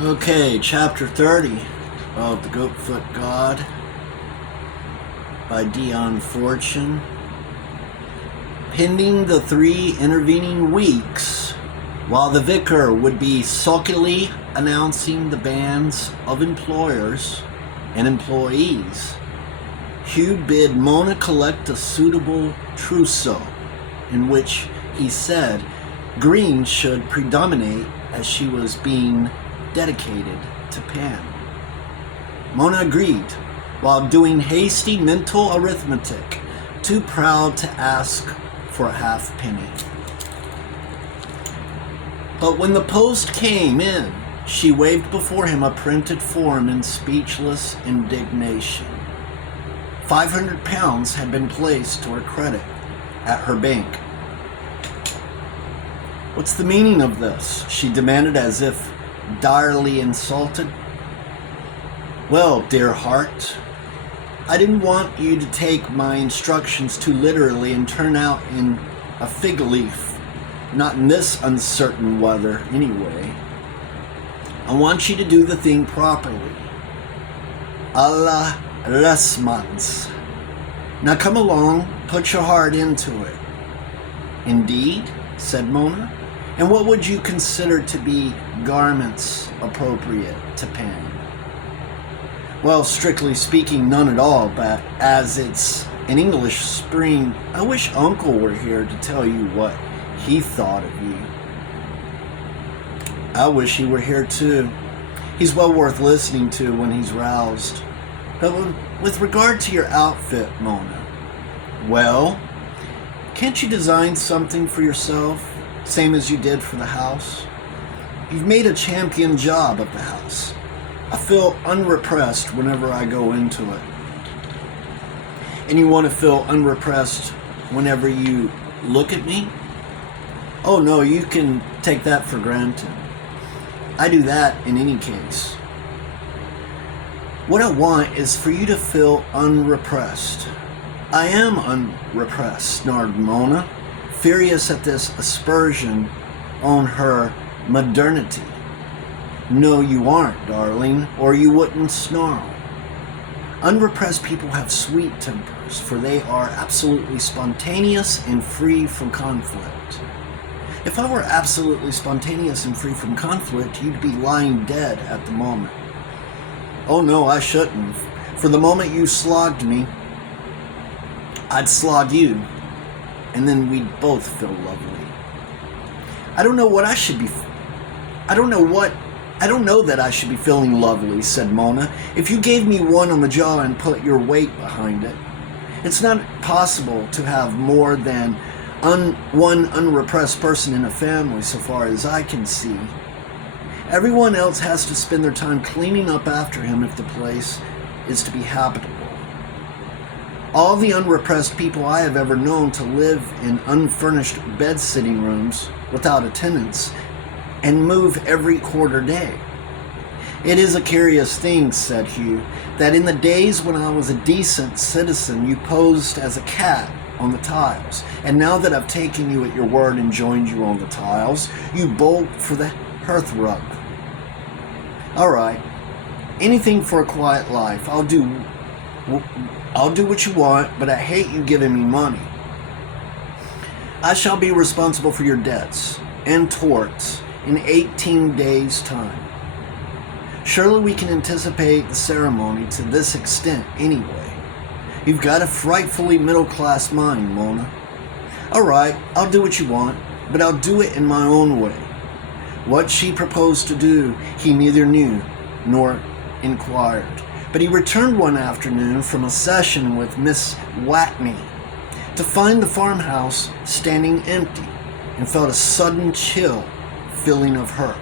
Okay, chapter 30 of The Goatfoot God by Dion Fortune. Pending the 3 intervening weeks, while the vicar would be sulkily announcing the bans of employers and employees, Hugh bid Mona collect a suitable trousseau, in which he said green should predominate as she was being dedicated to Pan. Mona agreed, while doing hasty mental arithmetic, too proud to ask for a halfpenny. But when the post came in, she waved before him a printed form in speechless indignation. £500 had been placed to her credit at her bank. "What's the meaning of this?" she demanded, as if direly insulted. "Well, dear heart, I didn't want you to take my instructions too literally and turn out in a fig leaf. Not in this uncertain weather, anyway. I want you to do the thing properly. A la Lesmans. Now come along, put your heart into it." "Indeed?" said Mona. "And what would you consider to be garments appropriate to Pan?" "Well, strictly speaking, none at all, but as it's an English spring, I wish Uncle were here to tell you what he thought of you." "I wish he were here too. He's well worth listening to when he's roused. But with regard to your outfit, Mona, well, can't you design something for yourself, same as you did for the house? You've made a champion job of the house. I feel unrepressed whenever I go into it." "And you want to feel unrepressed whenever you look at me?" "Oh no, you can take that for granted. I do that in any case. What I want is for you to feel unrepressed." "I am unrepressed," snarled Mona, furious at this aspersion on her modernity. "No, you aren't, darling, or you wouldn't snarl. Unrepressed people have sweet tempers, for they are absolutely spontaneous and free from conflict. If I were absolutely spontaneous and free from conflict, you'd be lying dead at the moment." "Oh no, I shouldn't. For the moment you slogged me, I'd slog you, and then we'd both feel lovely." I don't know that I should be feeling lovely," said Mona. "If you gave me one on the jaw and put your weight behind it. It's not possible to have more than one unrepressed person in a family, so far as I can see. Everyone else has to spend their time cleaning up after him if the place is to be habitable. All the unrepressed people I have ever known to live in unfurnished bed-sitting rooms without attendants and move every quarter day. It is a curious thing," said Hugh, "that in the days when I was a decent citizen you posed as a cat on the tiles, and now that I've taken you at your word and joined you on the tiles, you bolt for the hearthrug. All right, anything for a quiet life. I'll do what you want, but I hate you giving me money. I shall be responsible for your debts and torts in 18 days' time. Surely we can anticipate the ceremony to this extent anyway. You've got a frightfully middle-class mind, Mona. All right, I'll do what you want, but I'll do it in my own way." What she proposed to do he neither knew nor inquired, but he returned one afternoon from a session with Miss Watney to find the farmhouse standing empty, and felt a sudden chill feeling of hurt.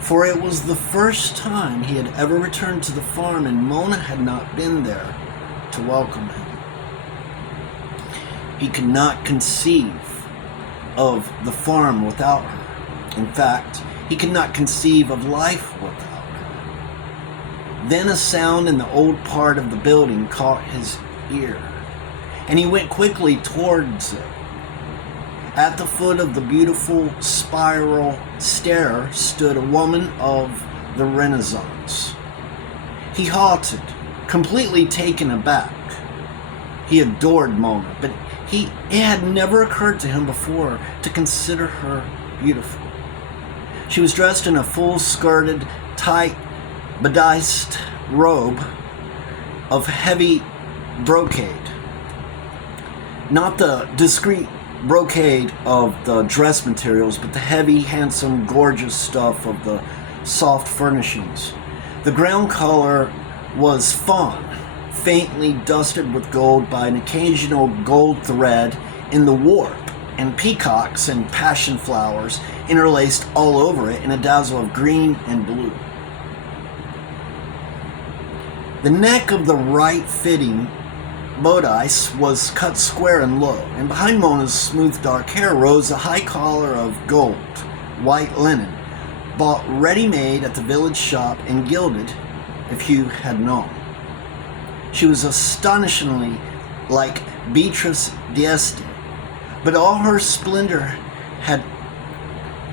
For it was the first time he had ever returned to the farm, and Mona had not been there to welcome him. He could not conceive of the farm without her. In fact, he could not conceive of life without her. Then a sound in the old part of the building caught his ear, and he went quickly towards it. At the foot of the beautiful spiral stair stood a woman of the Renaissance. He halted, completely taken aback. He adored Mona, but it had never occurred to him before to consider her beautiful. She was dressed in a full-skirted, tight, bediced robe of heavy brocade. Not the discreet brocade of the dress materials, but the heavy, handsome, gorgeous stuff of the soft furnishings. The ground color was fawn, faintly dusted with gold by an occasional gold thread in the warp, and peacocks and passion flowers interlaced all over it in a dazzle of green and blue. The neck of the right-fitting bodice was cut square and low, and behind Mona's smooth dark hair rose a high collar of gold, white linen, bought ready-made at the village shop and gilded if Hugh had known. She was astonishingly like Beatrice d'Este, but all her splendor had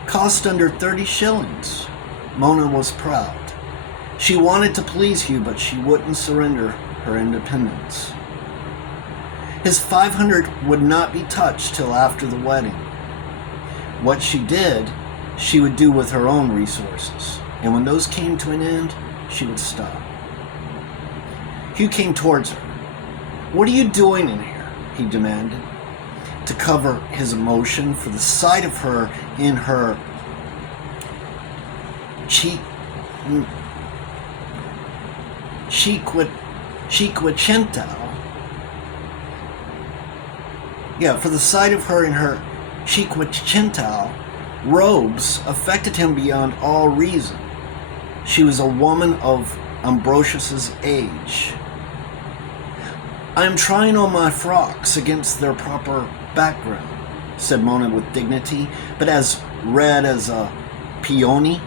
cost under 30 shillings. Mona was proud. She wanted to please Hugh, but she wouldn't surrender her independence. His 500 would not be touched till after the wedding. What she did, she would do with her own resources, and when those came to an end, she would stop. Hugh came towards her. "What are you doing in here?" he demanded. To cover his emotion, for the sight of her in her Cinquecento robes affected him beyond all reason. She was a woman of Ambrosius's age. "I am trying on my frocks against their proper background," said Mona with dignity, but as red as a peony.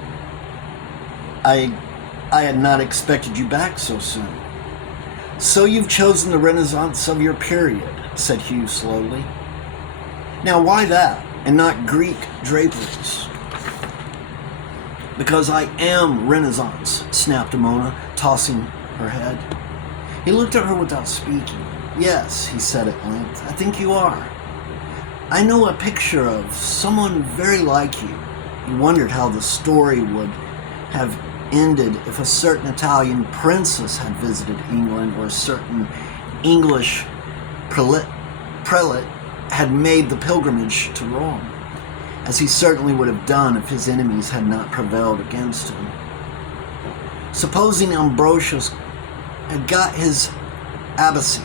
I had not expected you back so soon." "So you've chosen the Renaissance of your period," said Hugh slowly. "Now why that, and not Greek draperies?" "Because I am Renaissance," snapped Mona, tossing her head. He looked at her without speaking. "Yes," he said at length, "I think you are. I know a picture of someone very like you." He wondered how the story would have ended if a certain Italian princess had visited England, or a certain English prelate had made the pilgrimage to Rome, as he certainly would have done if his enemies had not prevailed against him. Supposing Ambrosius had got his abbacy,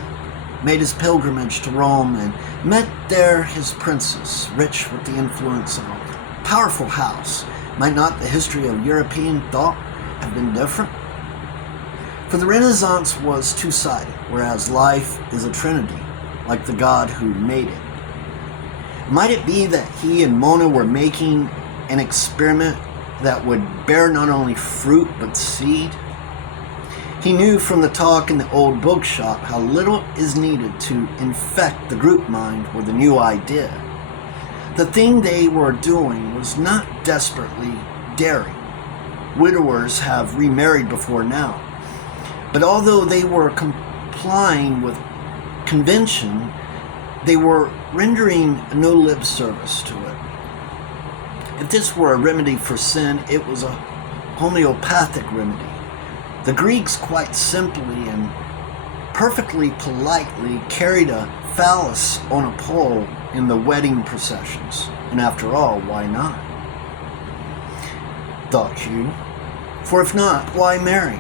made his pilgrimage to Rome, and met there his princess, rich with the influence of a powerful house, might not the history of European thought have been different? For the Renaissance was two-sided, whereas life is a trinity, like the God who made it. Might it be that he and Mona were making an experiment that would bear not only fruit but seed? He knew from the talk in the old bookshop how little is needed to infect the group mind with a new idea. The thing they were doing was not desperately daring. Widowers have remarried before now. But although they were complying with convention, they were rendering no lip service to it. If this were a remedy for sin, it was a homeopathic remedy. The Greeks quite simply and perfectly politely carried a phallus on a pole in the wedding processions. And after all, why not? Thought Hugh. For if not, why marry?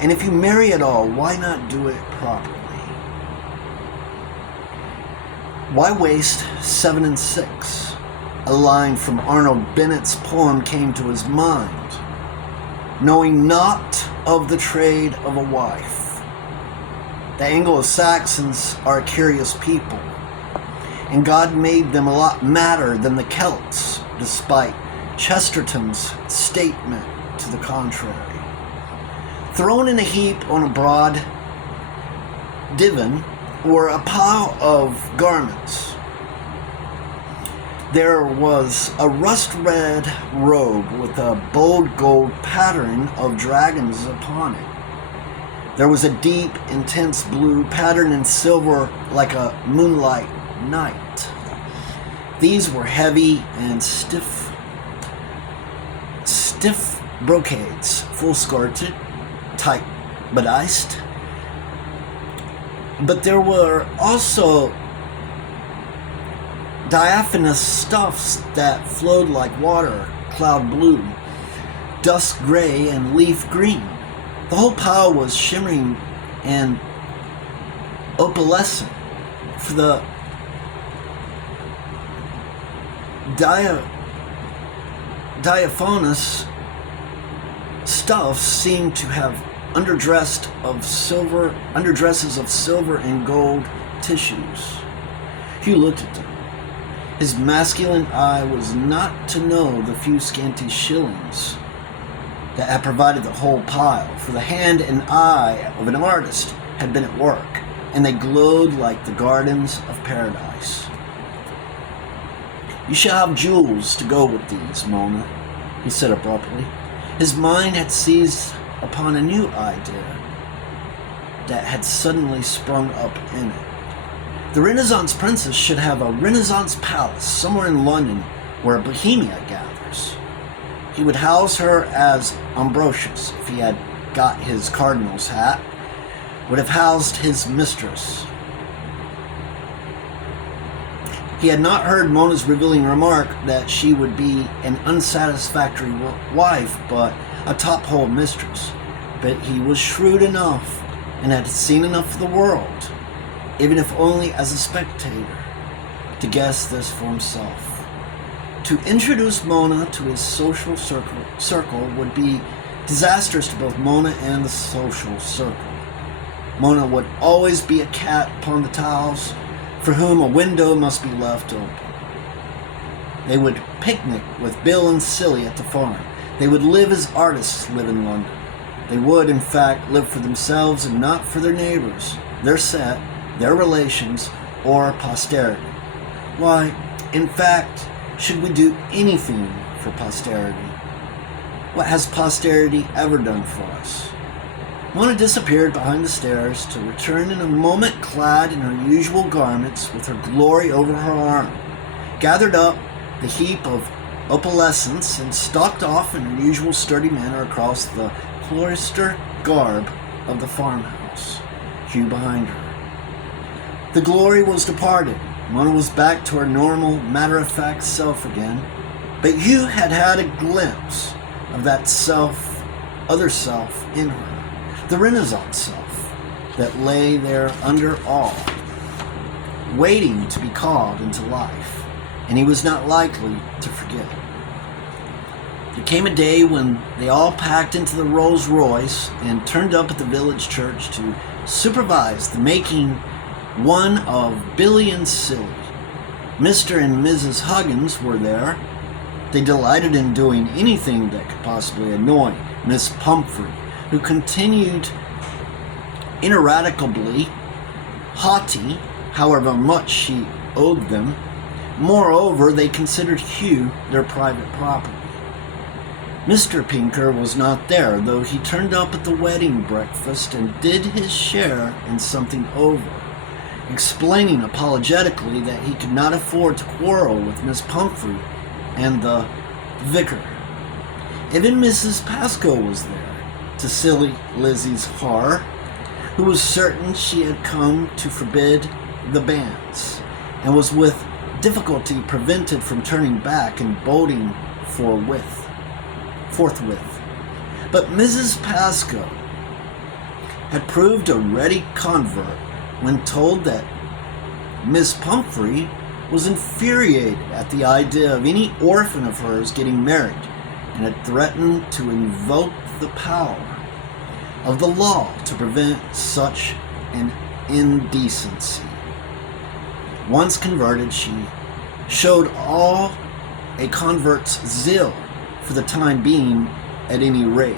And if you marry at all, why not do it properly? Why waste 7 and 6? A line from Arnold Bennett's poem came to his mind. Knowing naught of the trade of a wife. The Anglo-Saxons are a curious people, and God made them a lot madder than the Celts, despite Chesterton's statement to the contrary. Thrown in a heap on a broad divan or a pile of garments, There was a rust-red robe with a bold gold pattern of dragons upon it. There was a deep, intense blue pattern in silver like a moonlight night. These were heavy and stiff brocades, full-skirted, tight but iced. But there were also diaphanous stuffs that flowed like water, cloud blue, dusk gray, and leaf green. The whole pile was shimmering and opalescent, for the diaphanous stuffs seemed to have underdresses of silver and gold tissues. Hugh looked at them. His masculine eye was not to know the few scanty shillings that had provided the whole pile, for the hand and eye of an artist had been at work, and they glowed like the gardens of paradise. "You shall have jewels to go with these, Mona," he said abruptly. His mind had seized upon a new idea that had suddenly sprung up in it. The Renaissance princess should have a Renaissance palace somewhere in London where Bohemia gathers. He would house her as Ambrosius, if he had got his cardinal's hat, would have housed his mistress. He had not heard Mona's revealing remark that she would be an unsatisfactory wife, but a top-hole mistress. But he was shrewd enough and had seen enough of the world, even if only as a spectator, to guess this for himself. To introduce Mona to his social circle would be disastrous to both Mona and the social circle. Mona would always be a cat upon the tiles, for whom a window must be left open. They would picnic with Bill and Silly at the farm. They would live as artists live in London. They would, in fact, live for themselves and not for their neighbors, their set, their relations, or posterity. Why, in fact, should we do anything for posterity? What has posterity ever done for us? Mona disappeared behind the stairs, to return in a moment clad in her usual garments, with her glory over her arm, gathered up the heap of opalescence, and stalked off in her usual sturdy manner across the cloister garb of the farmhouse, Hugh behind her. The glory was departed. Mona was back to her normal, matter-of-fact self again, but Hugh had had a glimpse of that other self in her. The Renaissance self that lay there under awe, waiting to be called into life, and he was not likely to forget. There came a day when they all packed into the Rolls Royce and turned up at the village church to supervise the making one of Billy and Silly. Mr. and Mrs. Huggins were there. They delighted in doing anything that could possibly annoy Miss Pumphrey, who continued ineradicably haughty, however much she owed them. Moreover, they considered Hugh their private property. Mr. Pinker was not there, though he turned up at the wedding breakfast and did his share in something over, explaining apologetically that he could not afford to quarrel with Miss Pumphrey and the vicar. Even Mrs. Pascoe was there, to Silly Lizzie's horror, who was certain she had come to forbid the banns, and was with difficulty prevented from turning back and bolting forthwith. But Mrs. Pascoe had proved a ready convert when told that Miss Pumphrey was infuriated at the idea of any orphan of hers getting married, and had threatened to invoke the power of the law to prevent such an indecency. Once converted, she showed all a convert's zeal, for the time being at any rate.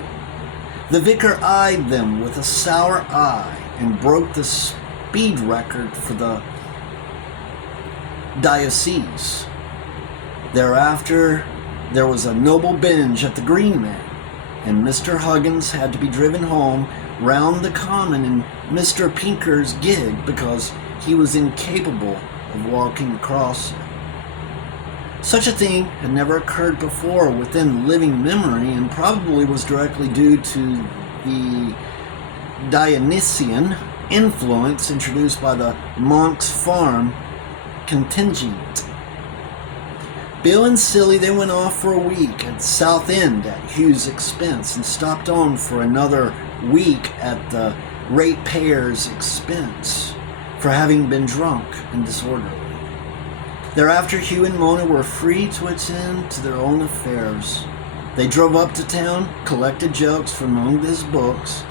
The vicar eyed them with a sour eye and broke the speed record for the diocese. Thereafter, there was a noble binge at the Green Man, and Mr. Huggins had to be driven home round the common in Mr. Pinker's gig because he was incapable of walking across it. Such a thing had never occurred before within living memory, and probably was directly due to the Dionysian influence introduced by the Monk's Farm contingent. Bill and Silly then went off for a week at Southend at Hugh's expense, and stopped on for another week at the ratepayer's expense for having been drunk and disorderly. Thereafter, Hugh and Mona were free to attend to their own affairs. They drove up to town, collected jokes from among his books,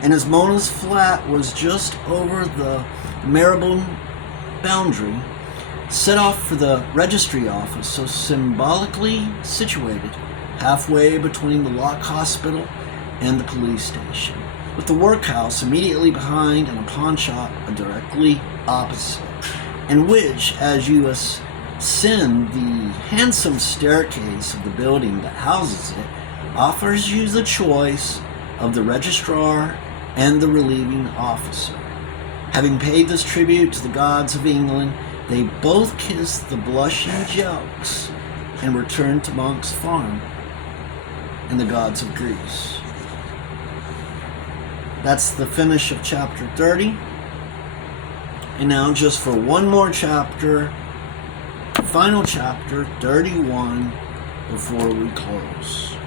and as Mona's flat was just over the Marylebone boundary, set off for the registry office, so symbolically situated halfway between the Lock Hospital and the police station, with the workhouse immediately behind and a pawn shop directly opposite, in which, as you ascend the handsome staircase of the building that houses it, offers you the choice of the registrar and the relieving officer. Having paid this tribute to the gods of England, they both kissed the blushing jokes and returned to Monk's Farm and the gods of Greece. That's the finish of chapter 30. And now, just for one more chapter, final chapter 31, before we close.